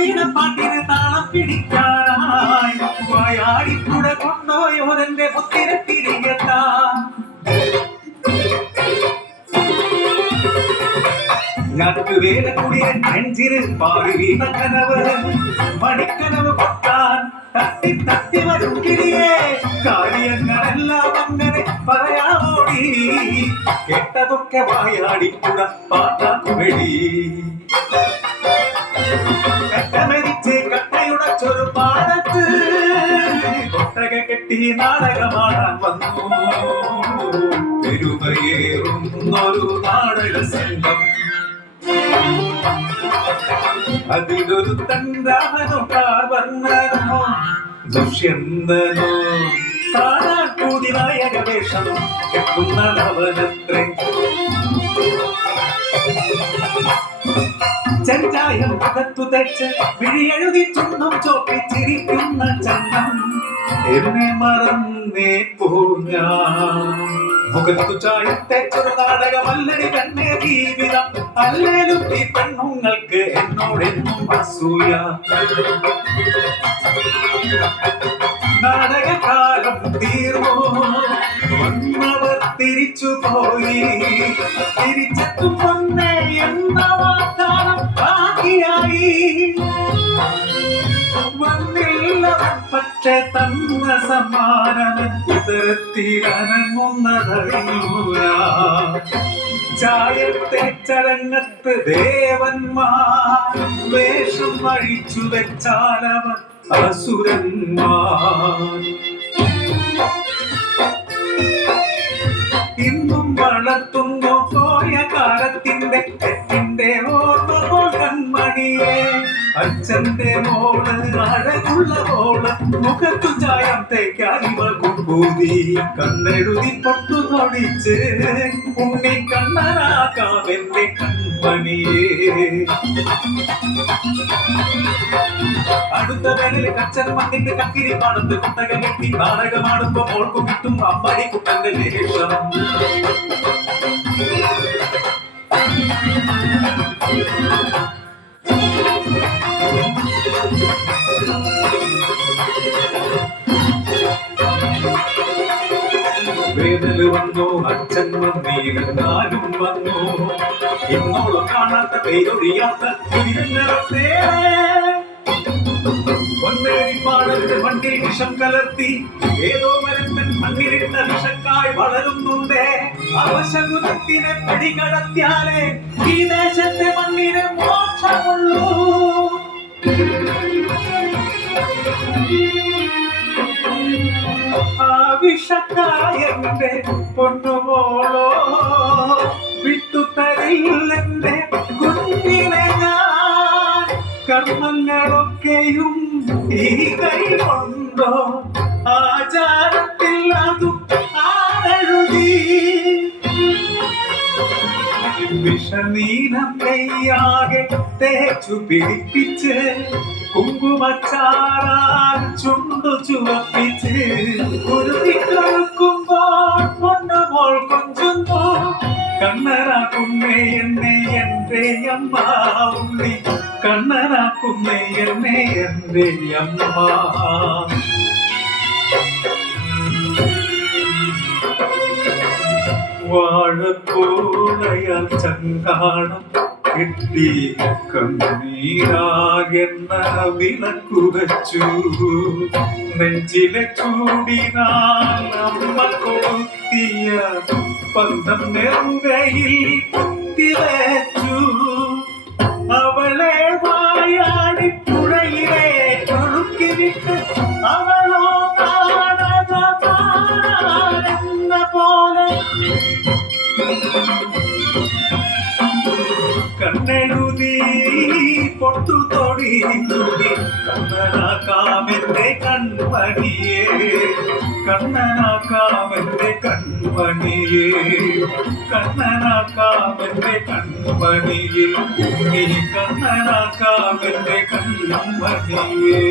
വീണ പാട്ടിന് താളം പിടിക്കാനായി വായാടിപ്പുഴ കൊണ്ടോയോരെന്റെ മുത്തിനെ തിരികെത്താൻ ഞാറ്റുവേല കുടിയൻ നെഞ്ചിന് പാറി വീണ കനവ് മണിക്കനവ് പൊട്ടാൻ തട്ടി തട്ടി വരും കിളിയേ കാര്യങ്ങളെല്ലാം അങ്ങനെ പറയാമോടി കേട്ടതൊക്കെ വായാടിപ്പുഴ പാട്ടാക്കുവെടി കട്ടമരിച്ച് കട്ടയുടച്ചൊരു പാടത്ത് കൊട്ടക കെട്ടി നാടകമാടാൻ വന്നു പെരുമയേറുന്നൊരു നാടക സംഘം അതിലൊരു തന്ത്രാമനോ കാർവർണ്ണനോ ദുഷ്യന്തനോ കാണാൻ കൂടി നായക വേഷം കെട്ടുന്നവനത്രേ ചെഞ്ചായം അകത്തു തെച്ച് വിഴിയെഴുതി ചുണ്ടും ചോപ്പിച്ചിരിക്കുന്ന ചന്ദം എന്നെ മറന്നേ പോഞ്ഞ മുഖത്തു ചായത്തേച്ചൊരു നാടകമല്ലടി കണ്ണേ ജീവിതം അല്ലേലും ഈ പെണ്ണുങ്ങൾക്ക് എന്നോടെന്നും അസൂയ നാടകകാലം തീർന്നു വന്നവർ തിരിച്ചു പോയി തിരിച്ചെത്തും വന്നേ എന്ന വാഗ്ദാനം ബാക്കിയായി വന്നില്ലവൻ പക്ഷെ തന്ന സമ്മാനം ഇതരത്തിലനങ്ങുന്നതറിയൂല ചായത്തെ ചരങ്ങത്ത് ദേവന്മാർ വേഷം അഴിച്ചു വെച്ചാലവർ അസുരന്മാർ ഇന്നും വളർത്തുന്നു പോയ കാലത്തിന്റെ തെറ്റിന്റെ ഓർമ്മ കൺമണിയെ അച്ഛന്റെ മോള് അഴകുള്ള മോള് മുഖത്തു ചായം തേക്കാൻ ഇവൾക്കും പൂതി കണ്ണെഴുതി പൊട്ടു തൊടിച്ച് ഉണ്ണി കണ്ണനാക്കാമെന്റെ കൺമണിയെ അടുത്ത വേനല് കച്ചൻ മണ്ണിന്റെ കക്കിരി പാടത്ത് കുട്ടക കെട്ടി നാടകമാടുമ്പോ മോൾക്കും കിട്ടും അമ്മടി കുട്ടന്റെ വേഷം വേദന വന്നു അച്ഛൻ വന്നീരങ്ങാനും വന്നു ഇന്നോളം കാണാത്ത പേരൊഴിയാത്ത ഒന്നേരിപ്പാടത്ത് മണ്ണിൽ വിഷം കലർത്തി ഏതോ മരത്തൻ മണ്ണിലിട്ട വിഷക്കായി വളരുന്നുണ്ടേ അവശകുലത്തിനെ പിടികടത്തിയാലേ ഈ ദേശത്തെ മണ്ണിന് മോക്ഷമുള്ളൂ ആ വിഷക്കായന്റെ പൊന്നുമോളോ വിട്ടുതരില്ലെന്റെ കുഞ്ഞിനെ ഞാൻ കർമ്മങ്ങളൊക്കെയും ഈ കൈ കൊണ്ടോ ആചാരത്തിൽ അതും ആരെഴുതി വിഷനീനം കൈയാകെ തേച്ചു പിടിപ്പിച്ച് കുങ്കുമച്ചാറാൻ ചുണ്ടു ചുവപ്പിച്ച് കുരുതിക്കൊടുക്കുമ്പോൾ പൊന്നുമോൾ കൊഞ്ചുന്നു കണ്ണനാക്കുന്നേ എന്നെ എന്റെ അമ്മ ഉണ്ണി കണ്ണനാക്കുന്നേ എന്നെ എന്റെ അമ്മ വാഴപ്പോളയാൽ ചങ്കാണം കിട്ടി കണ്ണീരാകെന്ന വിളക്കു വച്ചു നെഞ്ചിലെ ചൂടിനാൽ അമ്മ കൊളുത്തിയ പന്തം നെറുകയിൽ കുത്തിവച്ചു അവളെ വായാടിപ്പുഴയിലെ ഒഴുക്കിവിട്ട് അവളോ നാടകമാരെന്ന പോലെ കണ്ണെഴുതി പൊട്ടു തൊടി കണ്ണനാക്കാമെന്റെ കൺമണിയെ കണ്ണനാക്കാമെന്റെ കൺമണിയെ കണ്ണനാക്കാമെന്റെ കൺമണിയെ ഉണ്ണി കണ്ണനാക്കാമെന്റെ കൺമണിയെ